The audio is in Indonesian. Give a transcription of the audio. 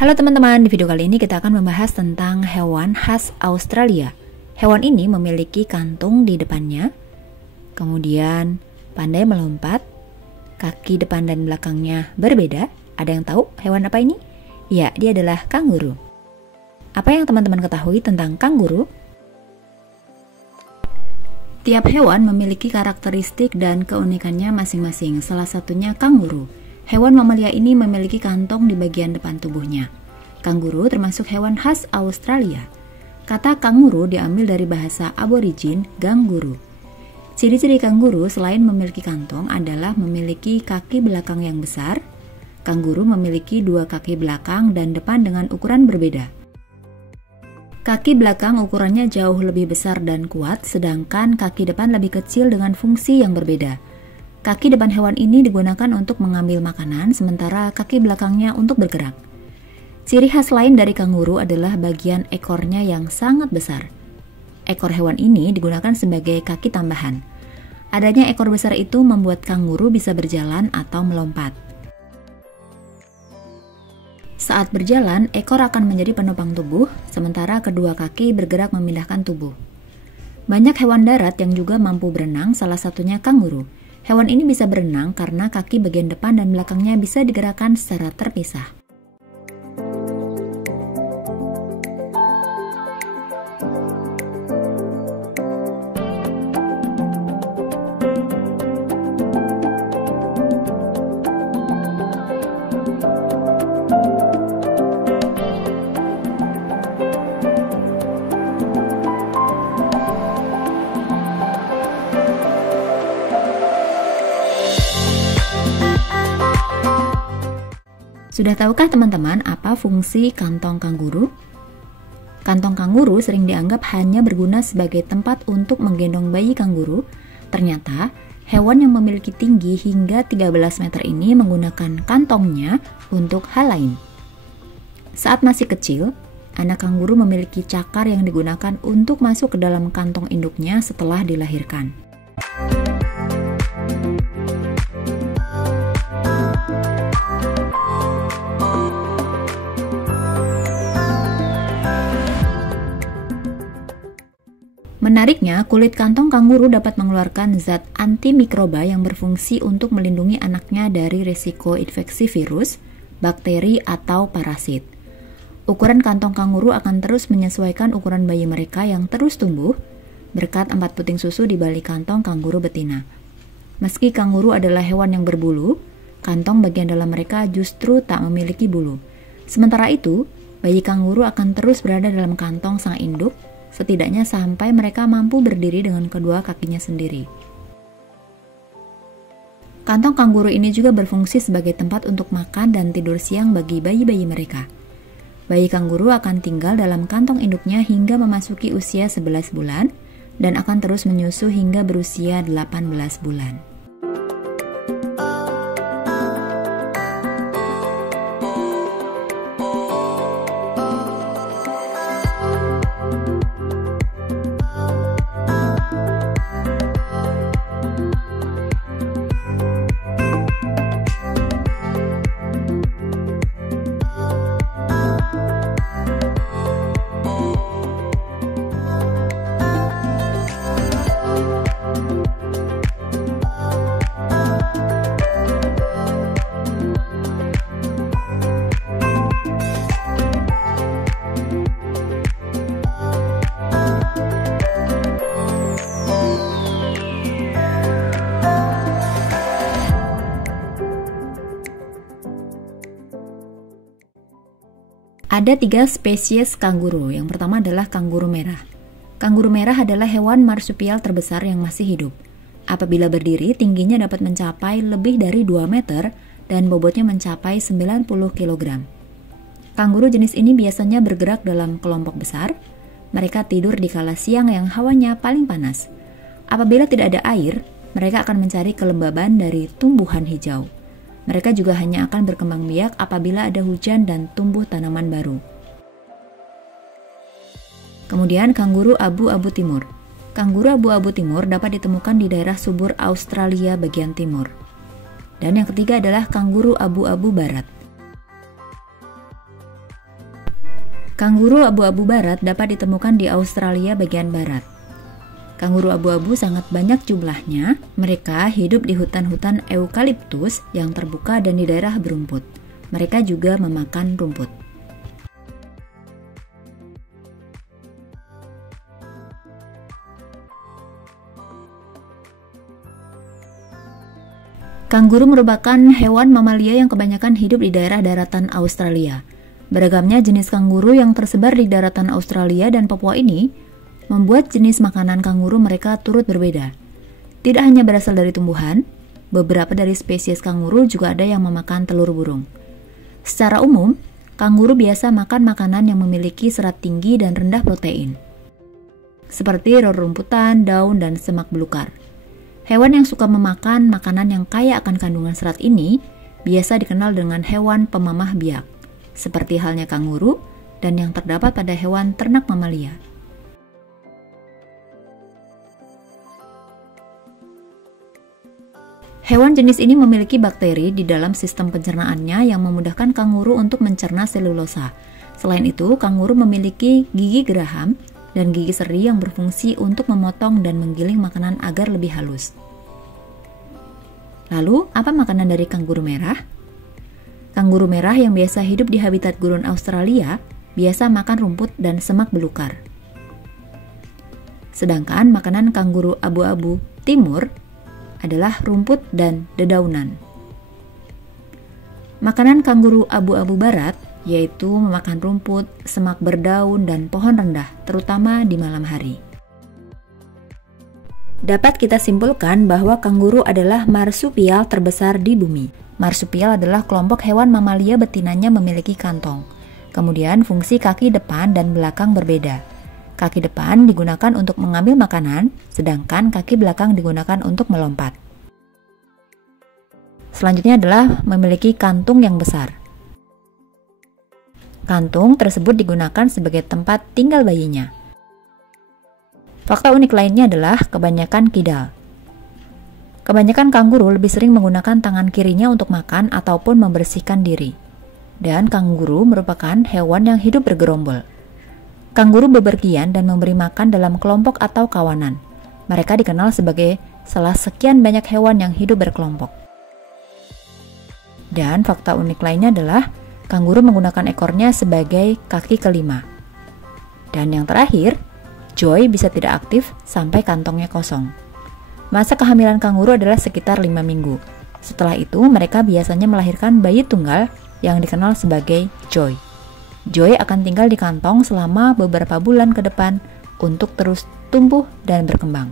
Halo teman-teman, di video kali ini kita akan membahas tentang hewan khas Australia. Hewan ini memiliki kantung di depannya, kemudian pandai melompat, kaki depan dan belakangnya berbeda. Ada yang tahu hewan apa ini? Ya, dia adalah kanguru. Apa yang teman-teman ketahui tentang kanguru? Tiap hewan memiliki karakteristik dan keunikannya masing-masing, salah satunya kanguru. Hewan mamalia ini memiliki kantong di bagian depan tubuhnya. Kanguru termasuk hewan khas Australia. Kata kanguru diambil dari bahasa aborigin ganguru. Ciri-ciri kanguru selain memiliki kantong adalah memiliki kaki belakang yang besar. Kanguru memiliki dua kaki belakang dan depan dengan ukuran berbeda. Kaki belakang ukurannya jauh lebih besar dan kuat, sedangkan kaki depan lebih kecil dengan fungsi yang berbeda. Kaki depan hewan ini digunakan untuk mengambil makanan, sementara kaki belakangnya untuk bergerak. Ciri khas lain dari kanguru adalah bagian ekornya yang sangat besar. Ekor hewan ini digunakan sebagai kaki tambahan. Adanya ekor besar itu membuat kanguru bisa berjalan atau melompat. Saat berjalan, ekor akan menjadi penopang tubuh, sementara kedua kaki bergerak memindahkan tubuh. Banyak hewan darat yang juga mampu berenang, salah satunya kanguru. Hewan ini bisa berenang karena kaki bagian depan dan belakangnya bisa digerakkan secara terpisah. Sudah tahukah teman-teman apa fungsi kantong kanguru? Kantong kanguru sering dianggap hanya berguna sebagai tempat untuk menggendong bayi kanguru. Ternyata, hewan yang memiliki tinggi hingga 13 meter ini menggunakan kantongnya untuk hal lain. Saat masih kecil, anak kanguru memiliki cakar yang digunakan untuk masuk ke dalam kantong induknya setelah dilahirkan. Menariknya, kulit kantong kanguru dapat mengeluarkan zat antimikroba yang berfungsi untuk melindungi anaknya dari risiko infeksi virus, bakteri, atau parasit. Ukuran kantong kanguru akan terus menyesuaikan ukuran bayi mereka yang terus tumbuh, berkat 4 puting susu di balik kantong kanguru betina. Meski kanguru adalah hewan yang berbulu, kantong bagian dalam mereka justru tak memiliki bulu. Sementara itu, bayi kanguru akan terus berada dalam kantong sang induk, setidaknya sampai mereka mampu berdiri dengan kedua kakinya sendiri. Kantong kanguru ini juga berfungsi sebagai tempat untuk makan dan tidur siang bagi bayi-bayi mereka. Bayi kanguru akan tinggal dalam kantong induknya hingga memasuki usia 11 bulan dan akan terus menyusu hingga berusia 18 bulan. Ada 3 spesies kanguru. Yang pertama adalah kanguru merah. Kanguru merah adalah hewan marsupial terbesar yang masih hidup. Apabila berdiri, tingginya dapat mencapai lebih dari 2 meter dan bobotnya mencapai 90 kg. Kanguru jenis ini biasanya bergerak dalam kelompok besar. Mereka tidur di kala siang yang hawanya paling panas. Apabila tidak ada air, mereka akan mencari kelembaban dari tumbuhan hijau. Mereka juga hanya akan berkembang biak apabila ada hujan dan tumbuh tanaman baru. Kemudian kanguru abu-abu timur. Kanguru abu-abu timur dapat ditemukan di daerah subur Australia bagian timur. Dan yang ketiga adalah kanguru abu-abu barat. Kanguru abu-abu barat dapat ditemukan di Australia bagian barat. Kanguru abu-abu sangat banyak jumlahnya. Mereka hidup di hutan-hutan eukaliptus yang terbuka dan di daerah berumput. Mereka juga memakan rumput. Kanguru merupakan hewan mamalia yang kebanyakan hidup di daerah daratan Australia. Beragamnya jenis kanguru yang tersebar di daratan Australia dan Papua ini membuat jenis makanan kanguru mereka turut berbeda. Tidak hanya berasal dari tumbuhan, beberapa dari spesies kanguru juga ada yang memakan telur burung. Secara umum, kanguru biasa makan makanan yang memiliki serat tinggi dan rendah protein, seperti rerumputan, daun, dan semak belukar. Hewan yang suka memakan makanan yang kaya akan kandungan serat ini biasa dikenal dengan hewan pemamah biak, seperti halnya kanguru dan yang terdapat pada hewan ternak mamalia. Hewan jenis ini memiliki bakteri di dalam sistem pencernaannya yang memudahkan kanguru untuk mencerna selulosa. Selain itu, kanguru memiliki gigi geraham dan gigi seri yang berfungsi untuk memotong dan menggiling makanan agar lebih halus. Lalu, apa makanan dari kanguru merah? Kanguru merah yang biasa hidup di habitat gurun Australia biasa makan rumput dan semak belukar. Sedangkan makanan kanguru abu-abu timur adalah rumput dan dedaunan. Makanan kanguru abu-abu barat yaitu memakan rumput, semak berdaun, dan pohon rendah, terutama di malam hari. Dapat kita simpulkan bahwa kanguru adalah marsupial terbesar di bumi. Marsupial adalah kelompok hewan mamalia betinanya memiliki kantong. Kemudian fungsi kaki depan dan belakang berbeda. Kaki depan digunakan untuk mengambil makanan, sedangkan kaki belakang digunakan untuk melompat. Selanjutnya adalah memiliki kantung yang besar. Kantung tersebut digunakan sebagai tempat tinggal bayinya. Fakta unik lainnya adalah kebanyakan kidal. Kebanyakan kanguru lebih sering menggunakan tangan kirinya untuk makan ataupun membersihkan diri. Dan kanguru merupakan hewan yang hidup bergerombol. Kanguru bepergian dan memberi makan dalam kelompok atau kawanan. Mereka dikenal sebagai salah sekian banyak hewan yang hidup berkelompok. Dan fakta unik lainnya adalah kanguru menggunakan ekornya sebagai kaki kelima. Dan yang terakhir, Joy bisa tidak aktif sampai kantongnya kosong. Masa kehamilan kanguru adalah sekitar 5 minggu. Setelah itu, mereka biasanya melahirkan bayi tunggal yang dikenal sebagai Joy. Joy akan tinggal di kantong selama beberapa bulan ke depan untuk terus tumbuh dan berkembang.